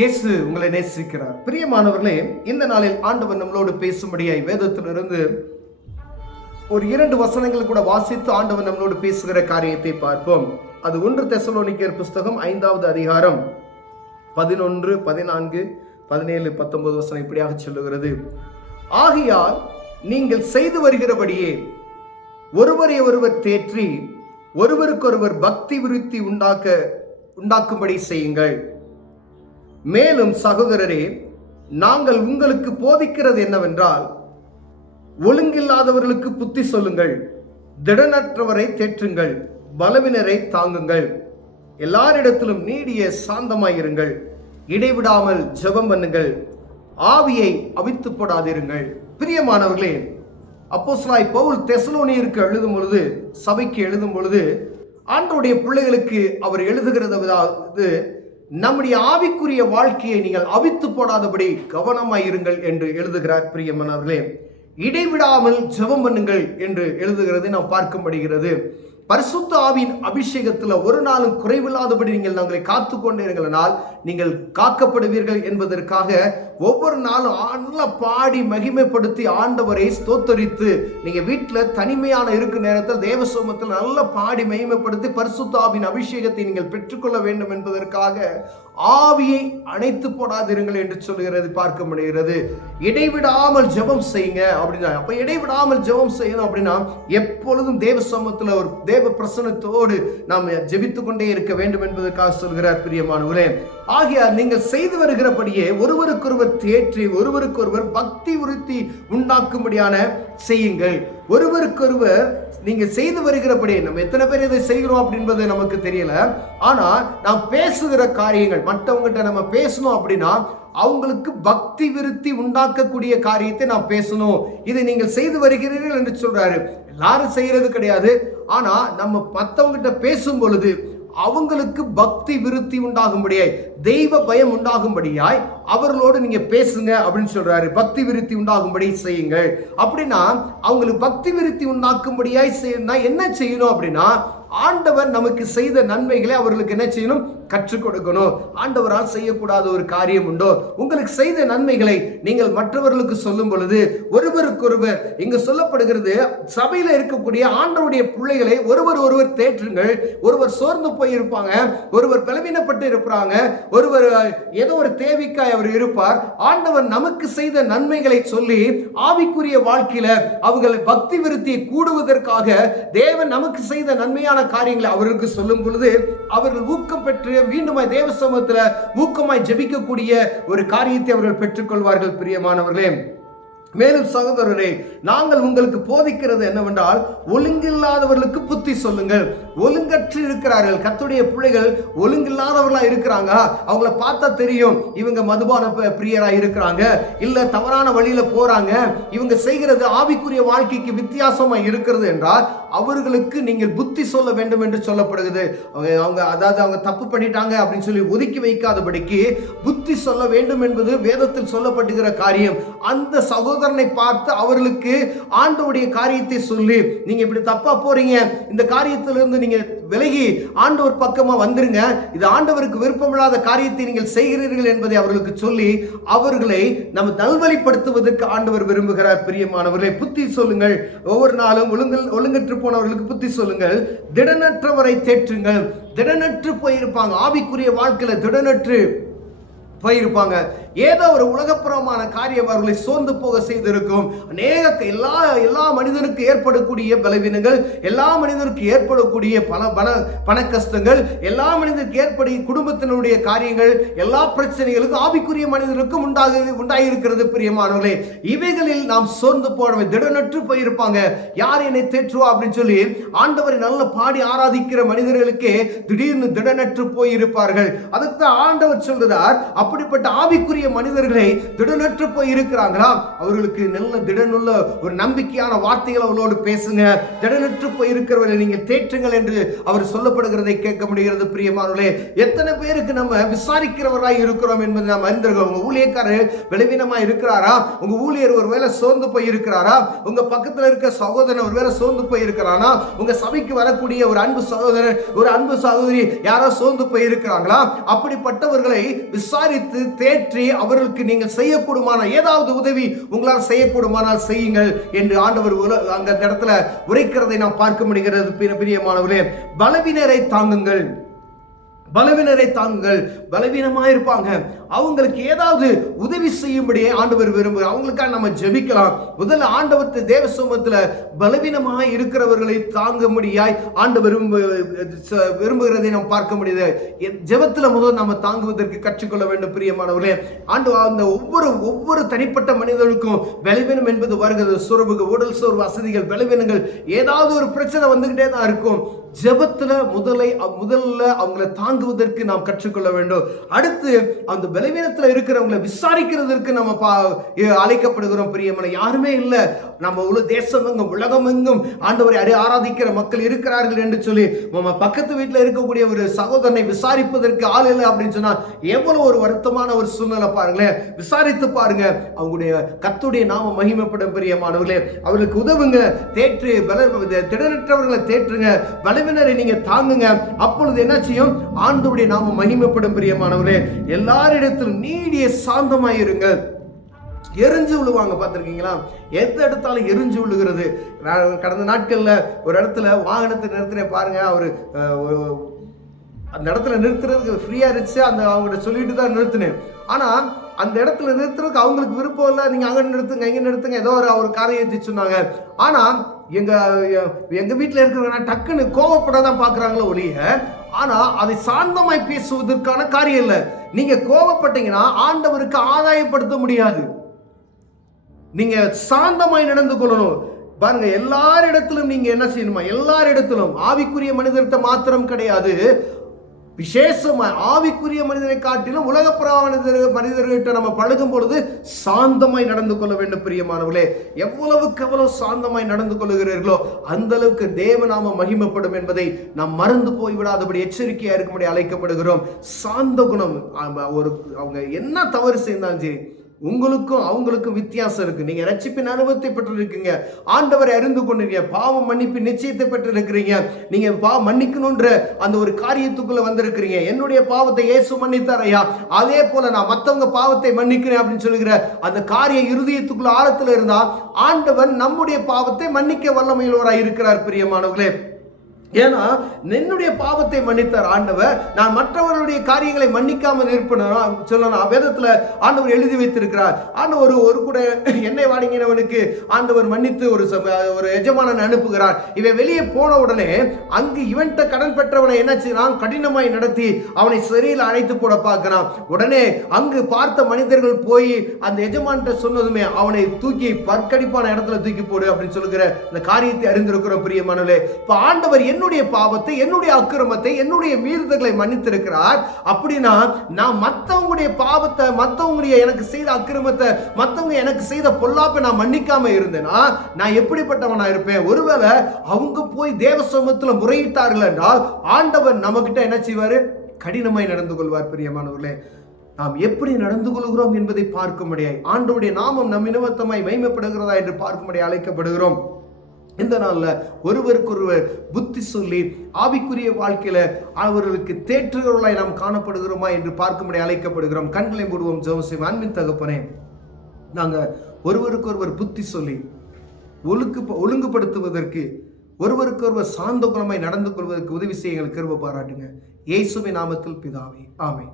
இயேசு உங்களை நேசிக்கிறார். பிரியமானவர்களே, இந்த நாளில் ஆண்டவர் நம்மளோடு பேசும்படியாய் வேதத்திலிருந்து ஒரு 2 வசனங்கள் கூட வாசித்து ஆண்டவர் நம்மளோடு பேசுகிற காரியத்தை பார்ப்போம். அது 1 தெசலோனிக்கேயர் புஸ்தகம் 5வது அதிகாரம் 11, 14, 17, 19 வசனம் இப்படியாக சொல்லுகிறது. ஆகையால் நீங்கள் செய்து வருகிறபடியே ஒருவரை ஒருவர் தேற்றி ஒருவருக்கொருவர் பக்தி விருத்தி உண்டாக்கும்படி செய்யுங்கள். மேலும் சகோதரரே, நாங்கள் உங்களுக்கு போதிக்கிறது என்னவென்றால், ஒழுங்கில்லாதவர்களுக்கு புத்தி சொல்லுங்கள், திடனற்றவரை தேற்றுங்கள், பலவினரை தாங்குங்கள், எல்லாரிடத்திலும் நீடிய சாந்தமாயிருங்கள், இடைவிடாமல் ஜெபம் பண்ணுங்கள், ஆவியை அவித்து போடாதிருங்கள். பிரியமானவர்களே, அப்போஸ்தலனாகிய பவுல் தெசலோனியருக்கு எழுதும் பொழுது, சபைக்கு எழுதும் பொழுது, ஆண்டவருடைய பிள்ளைகளுக்கு அவர் எழுதுகிறது நம்முடைய ஆவிக்குரிய வாழ்க்கையை நீங்கள் அவித்து போடாதபடி கவனமாயிருங்கள் என்று எழுதுகிறார். பிரியமானவர்களே, இடைவிடாமல் ஜெபம் பண்ணுங்கள் என்று எழுதுகிறது நாம் பார்க்கப்படுகிறது. பரிசுத்த ஆவியின் அபிஷேகத்தில் ஒரு நாளும் குறைவில்லாதபடி நீங்கள் நாங்களை காத்து கொண்டீர்களால் நீங்கள் காக்கப்படுவீர்கள் என்பதற்காக ஒவ்வொரு நாளும் நல்லா பாடி மகிமைப்படுத்தி ஆண்டவரை ஸ்தோத்தரித்து நீங்கள் வீட்டில் தனிமையான இருக்கும் நேரத்தில் தேவ சமூகத்தில் நல்லா பாடி மகிமைப்படுத்தி பரிசுத்த ஆவியின் அபிஷேகத்தை நீங்கள் பெற்றுக்கொள்ள வேண்டும் என்பதற்காக ஆவியை அணைத்து போடாதிருங்கள் என்று சொல்கிறது பார்க்க முடிகிறது. இடைவிடாமல் ஜெபம் செய்யுங்க அப்படின்னா, அப்ப இடைவிடாமல் ஜெபம் செய்யணும் அப்படின்னா எப்பொழுதும் தேவ சமூகத்தில் ஒரு தேவ பிரசன்னத்தோடு நாம் ஜெபித்துக் கொண்டே இருக்க வேண்டும் என்பதற்காக சொல்கிறார். பிரியமானவர்களே, ஆகையால் நீங்கள் செய்து வருகிறபடியே ஒருவருக்கொருவர் தேற்றி ஒருவருக்கொருவர் பக்தி விருத்தி உண்டாக்கும்படியான செய்யுங்கள். ஒருவருக்கொருவர் நீங்க செய்து வருகிறபடியே, நம்ம எத்தனை பேர் இதை செய்கிறோம் அப்படின்றது நமக்கு தெரியல. ஆனா நாம் பேசுகிற காரியங்கள் மற்றவங்ககிட்ட நம்ம பேசணும் அப்படின்னா அவங்களுக்கு பக்தி விருத்தி உண்டாக்கக்கூடிய காரியத்தை நாம் பேசணும். இதை நீங்கள் செய்து வருகிறீர்கள் என்று சொல்றாரு. எல்லாரும் செய்யறது கிடையாது. ஆனா நம்ம மற்றவங்ககிட்ட பேசும் பொழுது அவங்களுக்கு பக்தி விருத்தி உண்டாகும்படியாய், தெய்வ பயம் உண்டாகும்படியாய் அவர்களோடு நீங்க பேசுங்க அப்படின்னு சொல்றாரு. பக்தி விருத்தி உண்டாகும்படி செய்யுங்கள். அப்படின்னா அவங்களுக்கு பக்தி விருத்தி உண்டாக்கும்படியாய் செய்யணும்னா என்ன செய்யணும் அப்படின்னா, ஆண்டவர் நமக்கு செய்த நன்மைகளை அவர்களுக்கு என்ன செய்யணும்? கற்றுக் கொடுக்கணும். ஆண்டவரால் செய்யக்கூடாத ஒரு காரியம் உண்டோ? உங்களுக்கு செய்த நன்மைகளை நீங்கள் மற்றவர்களுக்கு சொல்லும் பொழுது ஒருவருக்கொருவர், இங்கு சொல்லப்படுகிறது சபையில இருக்கக்கூடிய ஆண்டவருடைய பிள்ளைகளை ஒருவர் தேற்றுங்கள். ஒருவர் சோர்ந்து போய் இருப்பாங்க, ஒருவர் பலவீனப்பட்டு இருப்பாங்க, ஒருவர் ஏதோ ஒரு தேவைக்காய் அவர் இருப்பார். ஆண்டவர் நமக்கு செய்த நன்மைகளை சொல்லி ஆவிக்குரிய வாழ்க்கையில அவர்கள் பக்தி விருத்தியை கூடுவதற்காக தேவன் நமக்கு செய்த நன்மையான காரியங்களை அவர்களுக்கு சொல்லும் பொழுது அவர்கள் ஊக்கம் பெற்று மீண்டும் தேவ சமூகத்தில் ஊக்கமாய் ஜெபிக்கக்கூடிய ஒரு காரியத்தை அவர்கள் பெற்றுக்கொள்வார்கள். பிரியமானவர்களே, மேலும் சகோதரரே, நாங்கள் உங்களுக்கு போதிக்கிறது என்னவென்றால், ஒழுங்கில்லாதவர்களுக்கு புத்தி சொல்லுங்கள். ஒழுங்கற்று இருக்கிறார்கள், கர்த்தருடைய பிள்ளைகள் ஒழுங்கில்லாதவர்களா இருக்கிறாங்க. அவங்கள பார்த்தா தெரியும் இவங்க மதுபான பிரியரா இருக்கிறாங்க, இல்ல தவறான வழியில போறாங்க, இவங்க செய்கிறது ஆவிக்குரிய வாழ்க்கைக்கு வித்தியாசமா இருக்கிறது என்றால் அவர்களுக்கு நீங்கள் புத்தி சொல்ல வேண்டும் என்று சொல்லப்படுகிறது. அவங்க தப்பு பண்ணிட்டாங்க அப்படின்னு சொல்லி ஒதுக்கி வைக்காதபடிக்கு புத்தி சொல்ல வேண்டும் என்பது வேதத்தில் சொல்லப்படுகிற காரியம். அந்த சகோதரனை பார்த்து அவர்களுக்கு ஆண்டவருடைய காரியத்தை சொல்லி, நீங்க இப்படி தப்பா போறீங்க, இந்த காரியத்திலிருந்து நீங்க விலகி ஆண்டவர் பக்கமா வந்துருங்க, இது ஆண்டவருக்கு விருப்பமில்லாத காரியத்தை நீங்கள் செய்கிறீர்கள் என்பதை அவர்களுக்கு சொல்லி அவர்களை நம்ம நல்வழிப்படுத்துவதற்கு ஆண்டவர் விரும்புகிறார். பிரியமானவர்களே, புத்தி சொல்லுங்கள். ஒவ்வொரு நாளும் ஒழுங்கற்று போனவர்களுக்கு புத்தி சொல்லுங்கள், திடனற்றவரை தேற்றுங்கள். திடனற்று போயிருப்பாங்க, ஆவிக்குரிய வாழ்க்கையில திடனற்று போயிருப்பாங்க. ஏதோ ஒரு உலகப்புறமான காரியம் அவர்களை சோர்ந்து போக செய்திருக்கும். அநேக எல்லா மனிதனுக்கு ஏற்படக்கூடிய பலவீனங்கள், எல்லா மனிதனுக்கு ஏற்படக்கூடிய பண கஷ்டங்கள், எல்லா மனிதனுக்கு ஏற்படைய குடும்பத்தினுடைய காரியங்கள், எல்லா பிரச்சனைகளுக்கும் ஆவிக்குரிய மனிதனுக்கும் உண்டாகி இருக்கிறது. பிரியமானவர்களே, இவைகளில் நாம் சோர்ந்து போனவை திடனற்று போயிருப்பாங்க. யார் என்னை தேற்றுவா அப்படின்னு சொல்லி ஆண்டவரை நல்ல பாடி ஆராதிக்கிற மனிதர்களுக்கே திடீர்னு திடனற்று போயிருப்பார்கள். அதுக்கு தான் ஆண்டவர் சொல்கிறார், அப்படிப்பட்ட ஆவிக்குரிய ஆவிக்குரிய மனிதர்களை திடனற்று போய் இருக்கிறாங்களா, அவர்களுக்கு நல்ல திடனுள்ள ஒரு நம்பிக்கையான வார்த்தைகள் அவர்களோடு பேசுங்க. திடனற்று போய் இருக்கிறவர்களை நீங்கள் தேற்றுங்கள் என்று அவர் சொல்லப்படுகிறதை கேட்க முடிகிறது. பிரியமானவர்களே, எத்தனை பேருக்கு நம்ம விசாரிக்கிறவராய் இருக்கிறோம் என்பதை நாம் அறிந்திருக்கிறோம். உங்க ஊழியக்காரர் பலவீனமா இருக்கிறாரா, உங்க ஊழியர் ஒருவேளை சோர்ந்து போய் இருக்கிறாரா, உங்க பக்கத்தில் இருக்க சகோதரன் ஒருவேளை சோர்ந்து போய் இருக்கிறானா, உங்க சபைக்கு வரக்கூடிய ஒரு அன்பு சகோதரன் ஒரு அன்பு சகோதரி யாரோ சோர்ந்து போய் இருக்கிறாங்களா, அப்படிப்பட்டவர்களை விசாரித்து தேற்றி அவர்களுக்கு நீங்கள் செய்யக்கூடுமான ஏதாவது உதவி உங்களால் செய்யக்கூடுமானால் செய்யுங்கள் என்று ஆண்டவர் அந்த இடத்துல உரைக்கிறதை நாம் பார்க்க முடிகிறது. பிரியமானவர்களே, பலவீனரை தாங்குங்கள், பலவீனரை தாங்குங்கள். பலவீனமாக இருப்பாங்க, அவங்களுக்கு ஏதாவது உதவி செய்யும்படியே ஆண்டவர் விரும்புகிறார். அவங்களுக்காக நம்ம ஜெபிக்கலாம். முதல்ல ஆண்டவர் தேவ சமூகத்தில் பலவீனமாக இருக்கிறவர்களை தாங்கும்படியாய் ஆண்டவர் விரும்புகிறதை நாம் பார்க்க முடியுது. ஜெபத்தில் முதல் நம்ம தாங்குவதற்கு கற்றுக்கொள்ள வேண்டும். பிரியமானவர்களே, அந்த ஒவ்வொரு தனிப்பட்ட மனிதனுக்கும் பலவீனம் என்பது வருகிறது. சோர்வு, உடல் சோர்வு, வசதிகள், பலவீனங்கள், ஏதாவது ஒரு பிரச்சனை வந்துகிட்டே தான் இருக்கும். ஜெபத்துல முதல்ல அவங்களை தாங்குவதற்கு நாம் கற்றுக்கொள்ள வேண்டும். அடுத்து அந்த பலவீனத்துல இருக்கிறவங்களை விசாரிக்கிறதற்கு நம்ம அழைக்கப்படுகிறோம். பிரியமான யாருமே இல்லை, நம்ம தேசம் எங்கும் உலகம் எங்கும் ஆண்டவரை ஆராதிக்கிற மக்கள் இருக்கிறார்கள் என்று சொல்லி நம்ம பக்கத்து வீட்டில் இருக்கக்கூடிய ஒரு சகோதரனை விசாரிப்பதற்கு ஆள் இல்லை அப்படின்னு சொன்னா எவ்வளவு ஒரு வருத்தமான ஒரு சூழ்நிலை பாருங்களேன். விசாரித்து பாருங்க, அவங்களுடைய கர்த்தருடைய நாம மகிமைப்படும். பிரியமானவர்களே, அவர்களுக்கு உதவுங்க, தேற்று திடனற்றவர்களை தேற்றுங்க, பலவீனரை நீங்க தாங்குங்க. அப்பொழுது என்ன செய்யும்? ஆண்டவருடைய நாம மகிமைப்படும். பிரியமானவர்களே, எல்லாரிடத்திலும் நீடிய சாந்தமாயிருங்க. எரிஞ்சு விழுவாங்க, பார்த்துருக்கீங்களா? எந்த இடத்தாலும் எரிஞ்சு விழுகிறது. கடந்த நாட்களில் ஒரு இடத்துல வாகனத்தை நிறுத்தினேன் பாருங்க. அவர் அந்த இடத்துல நிறுத்துறதுக்கு ஃப்ரீயாக இருந்துச்சு, அவங்கள்ட்ட சொல்லிட்டு தான் நிறுத்தினேன். ஆனால் அந்த இடத்துல நிறுத்துறதுக்கு அவங்களுக்கு விருப்பம் இல்லை. நீங்கள் அங்கே நிறுத்துங்க, இங்கே நிறுத்துங்க, ஏதோ ஒரு காரை ஏற்றி சொன்னாங்க. ஆனால் எங்கள் வீட்டில் இருக்கிறவங்க டக்குன்னு கோவப்படாதான் பார்க்குறாங்களோ ஒழிய, ஆனால் அதை சாந்தமாய் பேசுவதற்கான காரியம் இல்லை. நீங்கள் கோவப்பட்டீங்கன்னா ஆண்டவருக்கு ஆதாயப்படுத்த முடியாது. நீங்க சாந்தமாய் நடந்து கொள்ளணும். பாருங்க, எல்லாரிடத்திலும் நீங்க என்ன செய்யணுமா? எல்லாரிடத்திலும் ஆவிக்குரிய மனிதர்கிட்ட மாத்திரம் கிடையாது, விசேஷமா ஆவிக்குரிய மனிதரை காட்டிலும் உலகப்புற மனிதர்கிட்ட நம்ம பழகும் பொழுது சாந்தமாய் நடந்து கொள்ள வேண்டும். பிரியமானவர்களே, எவ்வளவுக்கு எவ்வளவு சாந்தமாய் நடந்து கொள்ளுகிறீர்களோ அந்த அளவுக்கு தேவநாம மகிமைப்படும் என்பதை நாம் மறந்து போய்விடாதபடி எச்சரிக்கையா இருக்கும்படி அழைக்கப்படுகிறோம். சாந்த குணம், அவங்க என்ன தவறு செய்தாலும் சரி, உங்களுக்கும் அவங்களுக்கும் வித்தியாசம் இருக்கு. நீங்க ரட்சிப்பின் அனுபவத்தை பெற்றிருக்கீங்க, ஆண்டவரை அறிந்து கொண்டிருக்கீங்க, பாவம் மன்னிப்பு நிச்சயத்தை பெற்றிருக்கிறீங்க, நீங்க பாவம் மன்னிக்கணும்ன்ற அந்த ஒரு காரியத்துக்குள்ள வந்திருக்கிறீங்க. என்னுடைய பாவத்தை இயேசு மன்னித்தாரையா, அதே போல நான் மற்றவங்க பாவத்தை மன்னிக்கிறேன் அப்படின்னு சொல்லுகிற அந்த காரிய இருதயத்துக்குள்ள ஆழத்துல இருந்தா ஆண்டவன் நம்முடைய பாவத்தை மன்னிக்க வல்லமையுள்ளவராய் இருக்கிறார். பிரியமானவர்களே, ஏன்னா என்னுடைய பாவத்தை மன்னித்தார் ஆண்டவர், நான் மற்றவர்களுடைய காரியங்களை மன்னிக்காமல் இருப்பேன் சொல்லணும். வேதத்துல ஆண்டவர் எழுதி வைத்திருக்கிறார். ஆண்டவர் ஒரு கூட எண்ணெய் வாடிங்கினவனுக்கு ஆண்டவர் மன்னித்து ஒரு எஜமானன் அனுப்புகிறார். இவன் வெளியே போன உடனே அங்கு இவன்கிட்ட கடன் பெற்றவனை என்ன செய்யறான்? கடினமாய் நடத்தி அவனை சிறையில் அழைத்து போட பார்க்கிறான். உடனே அங்கு பார்த்த மனிதர்கள் போய் அந்த எஜமான்கிட்ட சொன்னதுமே அவனை தூக்கி பற்கடிப்பான இடத்துல தூக்கி போடு அப்படின்னு சொல்லுகிற இந்த காரியத்தை அறிந்திருக்கிறோம். பிரியமானவர்களே, இப்ப ஆண்டவர் என்னுடைய பாவத்தை, என்னுடைய அக்கிரமத்தை, என்னுடைய மீறுதல்களை மன்னித்திருக்கிறார். அப்படின்னா நான் மற்றவங்களுடைய பாவத்தை, மற்றவங்களுடைய எனக்கு செய்த அக்கிரமத்தை, மற்றவங்க எனக்கு செய்த பொல்லாப்பை நான் மன்னிக்காம இருந்தேன்னா நான் எப்படிப்பட்டவனா இருப்பேன்? ஒருவேளை அவங்க போய் தேவ சமூகத்தில் முறையிட்டார்கள் என்றால் ஆண்டவர் நம்ம கிட்ட என்ன செய்வாரு? கடினமாய் நடந்து கொள்வார். பிரியமானவர்களே, நாம் எப்படி நடந்து கொள்கிறோம் என்பதை பார்க்க முடியாது. ஆண்டவருடைய நாமம் நம் நிமித்தமாய் மகிமைப்படுகிறதா என்று பார்க்க முடியாது அழைக்கப்படுகிறோம். இந்த நாளில் ஒருவருக்கொருவர் புத்தி சொல்லி ஆவிக்குரிய வாழ்க்கையில அவர்களுக்கு தேற்றுகிறவர்களாய் நாம் காணப்படுகிறோமா என்று பார்க்கும்படி அழைக்கப்படுகிறோம். கண்களை மூடுவோம், ஜெபம் செய்வோம். அன்பின் தகப்பனே, நாங்கள் ஒருவருக்கொருவர் புத்தி சொல்லி ஒழுங்குபடுத்துவதற்கு, ஒருவருக்கொருவர் சாந்த குணமாய் நடந்து கொள்வதற்கு உதவி செய்ய எங்களுக்கு கிருபை பாராட்டுங்க. இயேசுவின் நாமத்தில் பிதாவே, ஆமென்.